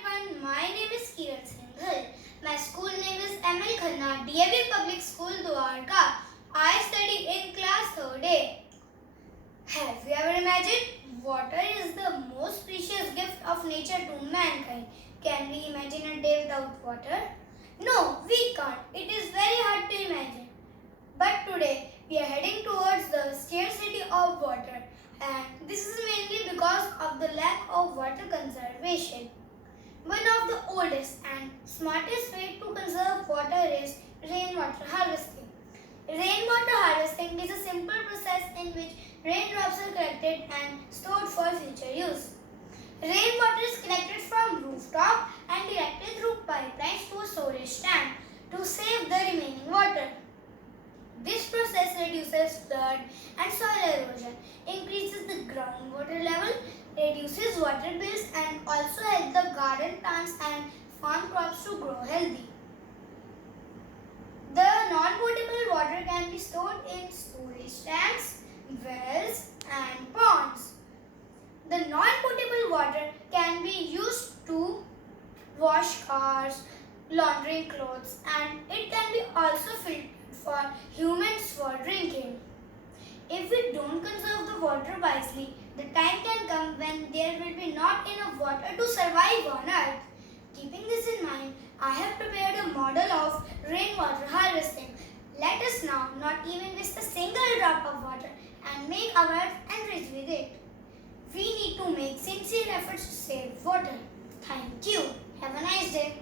everyone, my name is Kirat Singh Dhall. My school name is M.L.KHANNA DAV Public School, Dwarka. I study in class 3rd A. Have you ever imagined? Water is the most precious gift of nature to mankind. Can we imagine a day without water? No, we can't. It is very hard to imagine. But today, we are heading towards the scarcity of water. And this is mainly because of the lack of water conservation. One of the oldest and smartest way to conserve water is rainwater harvesting. Rainwater harvesting is a simple process in which raindrops are collected and stored for future use. Rainwater is collected from rooftop and directed through pipelines to a storage tank to save the remaining water. This process reduces flood and soil erosion, increases the groundwater level, reduces water bills and also helps the garden plants and farm crops to grow healthy. The non-potable water can be stored in storage tanks, wells and ponds. The non-potable water can be used to wash cars, laundering clothes, and it can be also filtered for humans for drinking. If we don't conserve the water wisely, the time can come when there will be not enough water to survive on earth. Keeping this in mind, I have prepared a model of rainwater harvesting. Let us now not even waste a single drop of water and make our earth enriched with it. We need to make sincere efforts to save water. Thank you. Have a nice day.